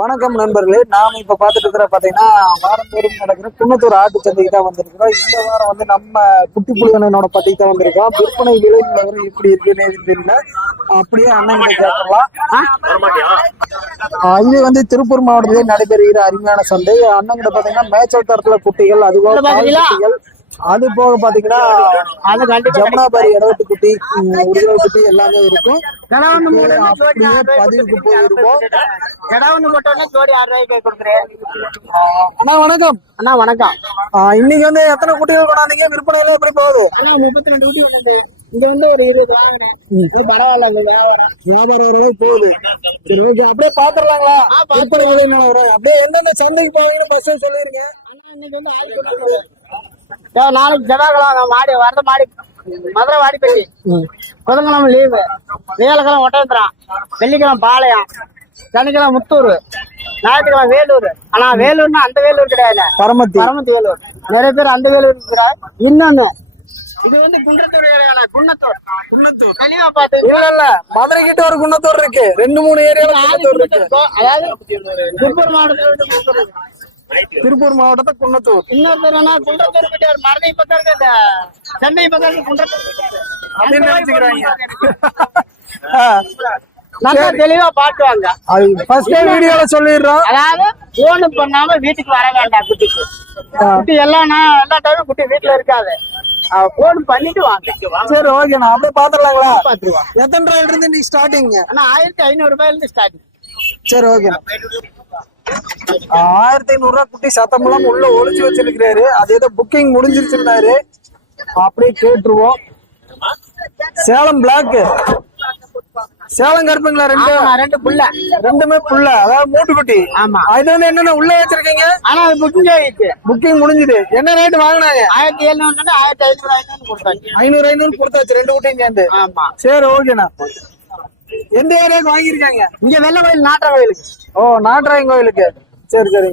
வணக்கம் நண்பர்களே. நாம இப்ப பாத்துட்டு இருக்கிற பாத்தீங்கன்னா வாரந்தோறும் நடக்கிற குன்னத்தூர் ஆட்டு சந்தைக்கு தான் வந்திருக்கிறோம். இந்த வாரம் வந்து நம்ம குட்டி புலிவனோட பத்திக்கு தான் வந்திருக்கோம். விற்பனை விலை நிலவரம் எப்படி இருக்குன்னு தெரியல. அப்படியே அண்ணன் கேட்கலாம் இது வந்து திருப்பூர் மாவட்டத்திலே நடைபெறுகிற அருமையான சந்தை. அண்ணன் கிட்ட பாத்தீங்கன்னா மேச்சோட்டத்துல குட்டிகள் அதுபோக பால் குட்டிகள் அது போக பாத்தீங்கன்னா ஜமுனாபாரி இடவட்டு குட்டி உருவ குட்டி எல்லாமே இருக்கும். அப்படியே பதிவுக்கு ஆஹ் அண்ணா வணக்கம். அண்ணா வணக்கம். ஆஹ் இன்னைக்கு வந்து எத்தனை குட்டிகள் கொண்டாந்தீங்க விற்பனை எல்லாம் எப்படி போகுது? அண்ணா முப்பத்தி ரெண்டு குட்டி வந்தது இங்க வந்து ஒரு இருபது வாங்கினேன் அது பரவாயில்ல வியாபாரம். வியாபாரம் ஓரளவு போகுது. சரி ஓகே அப்படியே பாத்துடலாங்களா? விற்பனை விலை நிலவரம் அப்படியே எந்தெந்த சந்தைக்கு போவீங்கன்னு பஸ் சொல்லிருங்க. அண்ணா, இன்னைக்கு வந்து ஆள் நாளைக்கு செவ்வாய்க்கிழமை மாடி வரத மாடி மதுரை வாடிப்பட்டி. புதன்கிழமை லீவு வியாழக்கிழமை ஒட்டயந்திரம் வெள்ளிக்கிழமை பாளையம். சனிக்கிழமை முத்தூர். ஞாயிற்றுக்கிழமை வேலூர். ஆனா வேலூர்னா அந்த வேலூர் கிடையாது பரமத்தி. பரமத்தி வேலூர். நிறைய பேர் அந்த வேலூர் இருக்கிறார் இன்னொன்னு இது வந்து குன்றத்தூர் ஏரியா குன்னத்தூர். குன்னத்தூர். இல்ல இல்ல. மதுரை கிட்ட ஒரு குன்னத்தூர் இருக்கு. ரெண்டு மூணு ஏரியால குன்னத்தூர் இருக்கு. அதாவது திருப்பூர் மாவட்டத்தில். திருப்பூர் மாவட்டத்தை குன்னத்தூர் இன்னொருத்தர் என்ன குன்றத்தூர் கிட்ட மரணி பக்கம் இருக்கு இந்த சென்னை பக்கம் இருக்கு குன்றத்தூர். அப்படின்னு நினைச்சுக்கிறாங்க. நல்லா தெளிவா பாட்டுவாங்க ஃபர்ஸ்டே வீடியோல சொல்லிடுறோம். அதாவது போன் பண்ணாம வீட்டுக்கு வர வேண்டாம் குட்டிக்கு. குட்டி எல்லாம் நான் எல்லா டைமும் குட்டி வீட்டுல இருக்காது. போன் பண்ணிட்டு வாங்க. சரி ஓகே நான் அப்படியே பாத்துடலாங்களா? பாத்துருவா எத்தனை ரூபாயில இருந்து நீ ஸ்டார்டிங் ஆனா ஆயிரத்தி ஐநூறு ரூபாயில இருந்து ஸ்டார்ட் சரி ஓகே ஆயிரத்தி ஐநூறு ரூபாய் குட்டி சத்தம் இல்லாம உள்ள ஒளிச்சு வச்சிருக்கிறாரு. அது ஏதோ புக்கிங் முடிஞ்சிருச்சுன்னாரு. அப்படியே கேட்டுருவோம். சேலம் பிளாக் சேலம் கருப்புங்களா ரெண்டு? ரெண்டு புள்ள. ரெண்டுமே புள்ள. அதாவது மூட்டுக்குட்டி. ஆமா. இது வந்து என்னென்ன உள்ள வச்சிருக்கீங்க? ஆனா அது புக்கிங் ஆயிடுச்சு புக்கிங் முடிஞ்சுது. என்ன ரேட் வாங்கினாங்க? ஆயிரத்தி எழுநூறு ஆயிரத்தி ஐநூறு ஐநூறு கொடுத்தாச்சு. ஐநூறு ஐநூறு கொடுத்தாச்சு ரெண்டு குட்டியும் சேர்ந்து. ஆமா. சரி ஓகேண்ணா எந்த ஏரியாவுக்கு வாங்கியிருக்காங்க. இங்க வெள்ள கோயில் நாட்டுற கோயிலுக்கு. ஓ நாட்டராயன் கோயிலுக்கு? சரி சரி.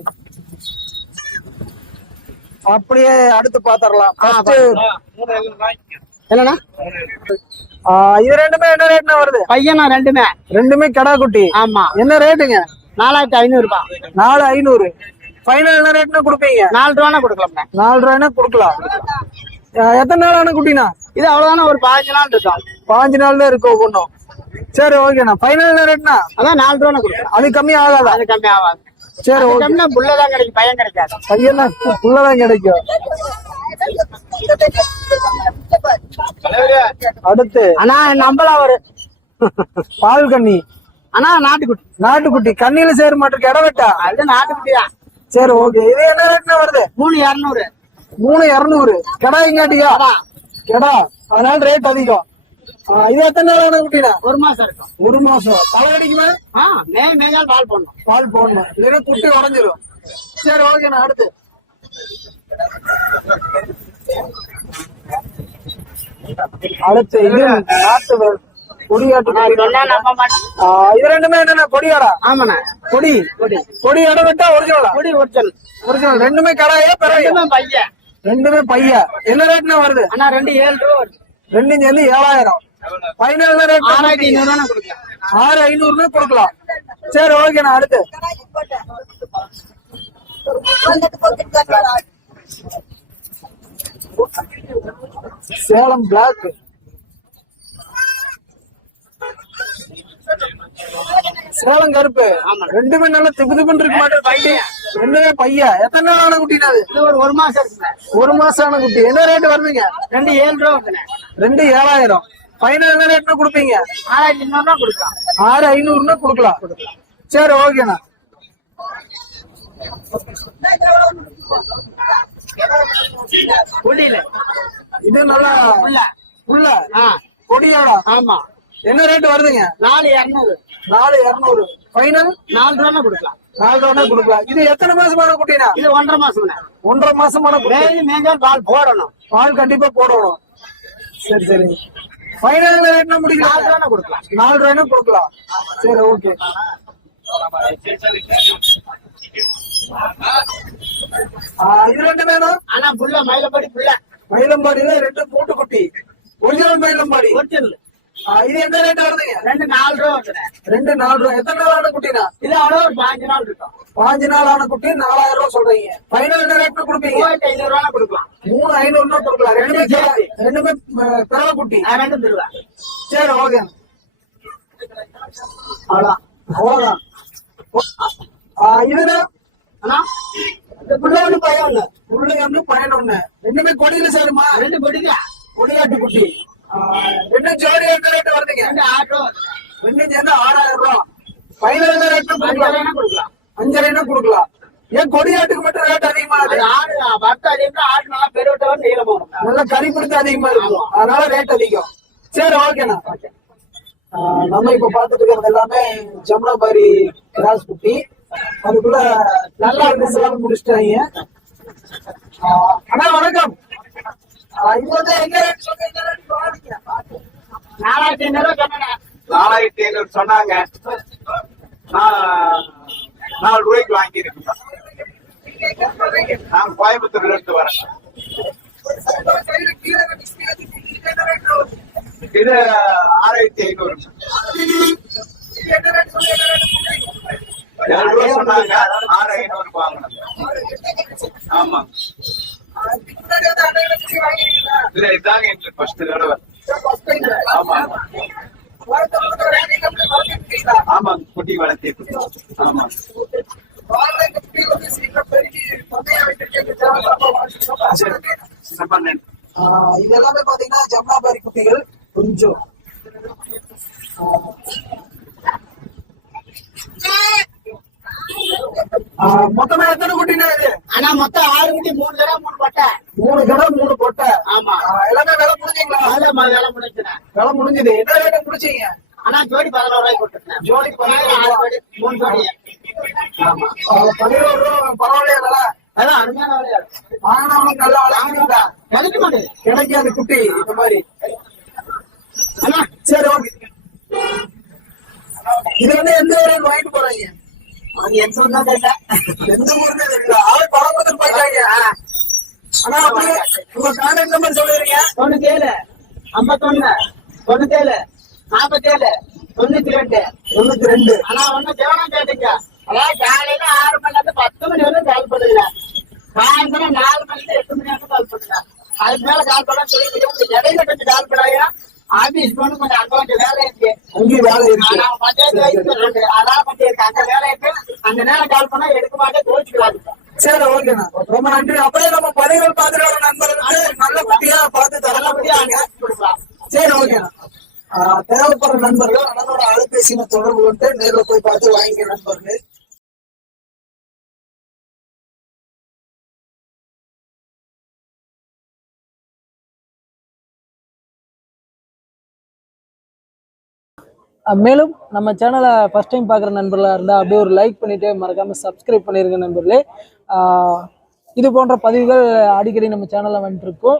அப்படியே அடுத்து பாத்திரலாம். என்னன்னா இது ரெண்டுமே என்ன ரேட்னா வருது? பையனா ரெண்டுமே. ரெண்டுமே கடா குட்டி ஆமா. என்ன ரேட்டுங்க நாலாயிரத்தி ஐநூறு ரூபாய் நாலு ஐநூறு. ஃபைனல் என்ன ரேட்னா கொடுப்பீங்க? நாலு ரூபானா கொடுக்கலாம் நாலு ரூபாய்னா கொடுக்கலாம். எத்தனை நாள் ஆன குட்டினா இது அவ்வளவுதானே ஒரு பதினஞ்சு நாள் இருக்கும். பாஞ்சு நாள் தான் இருக்கு ஒவ்வொன்றும் சரி ஓகேண்ணா ஃபைனல் ரேட்னா அதான் நாலு ரூபானா கொடுக்கலாம் அது கம்மி ஆகாதா? அது கம்மி ஆகாது. சரி ஓகே கம்மியா புள்ளதான் கிடைக்கும் பையன் கிடைக்காது. பையன் உள்ளதான் கிடைக்கும். அடுத்து. ஆனா நம்பலாம் ஒரு பால் கண்ணி. ஆனா நாட்டுக்குட்டி. நாட்டுக்குட்டி. கண்ணியில சேர மாட்டிருக்கு இடவெட்டா அது நாட்டுக்குட்டி தான் சரி ஓகே இது என்ன ரேட்னா வருது? மூணு இரநூறு. மூணு இருநூறு. கெடா எங்காட்டியா கெடா. அதனால ரேட் அதிகம். இது எத்தனை நாள் ஆன குட்டினா ஒரு மாசம் இருக்கும். ஒரு மாசம். தலை அடிக்குமா? மே மேஜால் பால் பண்ணும் பால் போடணும். இல்லைன்னா குட்டி உடஞ்சிரும் சரி ஓகேண்ணா அடுத்து. அடுத்து இது நாட்டு நான் இது ரெண்டுமே என்னென்ன கொடியாடா? ஆமாண்ணா. கொடி? கொடி. கொடி இடம் விட்டா ஒரிஜினலா குடி ஒரிஜினல் ஒரிஜினல் ரெண்டுமே கடாயா ரெண்டுமே பையன் ரெண்டுமே பைய. என்ன ரேட்னா வருது? ஆனா ரெண்டு ஏழு ரூபா சேர்ந்து ஏழாயிரம். ஃபைனல் ரேட் ஆறாயிரத்தி ஐநூறு ரூபா கொடுக்கலாம் ஆறு ஐநூறுன்னு கொடுக்கலாம். சரி ஓகேண்ணா அடுத்து. சேலம் பிளாக் சேலம் கருப்பு. ரெண்டுமே நல்லா திப்பு திப்புன்னு இருக்க மாட்டேன். ரெண்டுமே பையன். எத்தனை நாள் ஆன குட்டினா ஒரு ஒரு மாசம் ஒரு மாசம் ஆன குட்டி. என்ன ரேட் வருவீங்க? ரெண்டு ஏழு ரூபா ரெண்டு ஏழாயிரம். ஃபைனல் என்ன கொடுப்பீங்க? ஆறு ஐநூறுன்னு கொடுக்கலாம். சரி ஓகேண்ணா இது நல்லா உள்ள. கொடியாடா ஆமா. என்ன ரேட் வருதுங்க? நாலு இரநூறு. நாலு இருநூறு. ஃபைனல் நாலு ரூபா கொடுக்கலாம். நாலு ரூபா கொடுக்கலாம். இது எத்தனை மாசமான குட்டினா இது ஒன்றரை மாசம்ண்ணே. ஒன்றரை மாசமான பால் போடணும். பால் கண்டிப்பா போடணும். சரி சரி. ஃபைனல் என்ன ரேட்னா நாலு முடிக்கலாம் ரூபா கொடுக்கலாம். நாலு ரூபாய்னா கொடுக்கலாம். சரி ஓகே இது ரெண்டு வேணும். ஆனா புள்ள மயிலப்படி புள்ள. மயிலம்பாடியில ரெண்டு மூட்டு குட்டி ஒரிஜினல் மயிலம்பாடி ஒரிஜினல் இது எந்த ரேட் வருதுங்க? ரெண்டு நாலு ரூபா ரெண்டு நாலு ரூபா எத்தனை நாள் ஆன குட்டினா? இது அவ்வளோ ஒரு பாஞ்சு நாள் இருக்கும். பாஞ்சு நாள் ஆன குட்டி நாலாயிரம் ரூபாய் சொல்றீங்க. ஃபைனல் என்ன ரேட் கொடுப்பீங்க? ஐநூறு ரூபா கொடுக்கலாம். மூணு ஐநூறுனா கொடுக்கலாம். ரெண்டுமே கிடா- ரெண்டுமே பிறவை குட்டி நான் ரெண்டு தருவா. சரி ஓகே. அவ்வளோதான் அவ்வளவுதான். ஆ, இதுனா அண்ணா புள்ள ஒன்று பையன் ஒன்று உள்ள வந்து பயன் ஒண்ணு. ரெண்டுமே கொடியில சேருமா? ரெண்டு படிக்கா கொடியாட்டு குட்டி. ரெண்டு ஜோடி எந்த ரேட் வருதுங்க? ரெண்டு ஆட்டோ. ரெண்டும் சேர்ந்து ஆறாயிரம் ரூபாய். ஃபைனல் என்ன ரேட் கொடுக்கலாம்? கொடுக்கலாம். அஞ்சரைனா கொடுக்கலாம். ஏன் கொடியாட்டுக்கு மட்டும் ரேட் அதிகமா ஆடு பத்து அதிகமா ஆடு நல்லா பெருவிட்டவன் நீளமா நல்ல கறி பிடித்து அதிகமா இருக்கும். அதனால ரேட் அதிகம். சரி ஓகேண்ணா நம்ம இப்ப பாத்துட்டு இருக்கிறது எல்லாமே ஜமுனாபாரி கிராஸ் குட்டி. அதுக்குள்ள நல்லா எல்லாம் முடிச்சிட்டாங்க. அண்ணா வணக்கம். இது வந்து எங்க rate சொன்னீங்க? நாலாயிரத்தி ஐநூறு நாலாயிரத்தி ஐநூறு சொன்னாங்க. நாலு ரூபாய்க்கு வாங்கியிருக்கேன் நான் கோயம்புத்தூர்ல இருந்து வரேன். இது ஆறாயிரத்தி ஐநூறு. ஏழு ரூபா சொன்னாங்க ஆறு ஐநூறு வாங்கணும் ஆமா. இல்ல இதாங்க எங்களுக்கு ஃபர்ஸ்ட் தடவை. ஆமா. ஆமா குட்டி வளர்த்திட்டு ஆமா. சின்ன பண்ணேன் ஆஹ் இது எல்லாமே பாத்தீங்கன்னா ஜமுனாபாரி குட்டிகள். கொஞ்சம். மொத்தமா எத்தனை குட்டினா இது? ஆனா மொத்தம் ஆறு குட்டி மூணு தடவை மூணு பட்டை. மூணு கடை மூணு கொட்டை ஆமா. எல்லாமே விலை முடிஞ்சீங்களா? அதுல ம- வேலை முடிச்சுனேன் விலை முடிஞ்சது. என்ன ரேட்டு முடிச்சீங்க? ஆனா ஜோடி பதினோரு கொடுத்துருந்தேன் ஜோடி பதினோரு ஜோடி மூணு ஜோடி பதினோரு ரூபா பரவாயில்லையா விலை அதான் அருமையான வாங்கினவனுக்கு நல்லா வாங்கிட்டா கிடைக்க மாட்டேங்குது கிடைக்காது குட்டி இந்த மாதிரி. அண்ணா. சரி ஓகே. இது வந்து எந்த ஊரில் வாங்கிட்டு போறாங்க? அது எந்த ஊர் தான் எந்த ஊர்ல தெரியல. ஆளு பணம் கொடுத்து போயிட்டாங்க. ஆனா அப்படியே உங்க கான்டாக்ட் நம்பர் சொல்லிடுங்க. தொண்ணூத்தி ஏழு ஐம்பத்தொன்னு. தொண்ணூத்தி ஏழு தொண்ணூத்தி ரெண்டு தொண்ணூத்தி ரெண்டு ஆனா ஒண்ணு தேவனம் கேட்டுங்க. அதாவது காலையில ஆறு மணில இருந்து பத்து மணி வரைக்கும் கால் பண்ணுங்க. சாயந்தரம் நாலு மணில எட்டு மணி வரைக்கும் கால் பண்ணுங்க. அதுக்கு மேல கால் பண்ண சொல்லி இடையில கொஞ்சம் கால் பண்ணாயா ஆபீஸ் போன கொஞ்சம் அங்க கொஞ்சம் வேலை இருக்கு. அங்கேயும் வேலை இருக்கு. ஆனா பஞ்சாயத்து வயசு அதான் இருக்கு அந்த வேலை இருக்கு அந்த நேரம் கால் பண்ணா எடுக்க மாட்டேன் கோச்சுக்கலாம் சரி ஓகேண்ணா ரொம்ப நன்றி. அப்படியே நம்ம பதிவுகள் பார்த்துட்டு வர நண்பர்களுக்கு. நல்ல குட்டியா பார்த்து தரலாம். சரி ஓகேண்ணா தேவைப்படுற நண்பர்கள் அண்ணனோட அலைபேசியில தொடர்பு கொண்டு நேரில் போய் பார்த்து வாங்கிக்க நண்பர்கள். மேலும் நம்ம சேனலை ஃபஸ்ட் டைம் பார்க்குற நண்பர்களாக இருந்தால் அப்படியே ஒரு லைக் பண்ணிவிட்டு மறக்காமல் சப்ஸ்கிரைப் பண்ணியிருங்க நண்பர்களே. இது போன்ற பதிவுகள் அடிக்கடி நம்ம சேனலில் வந்துட்டுருக்கோம்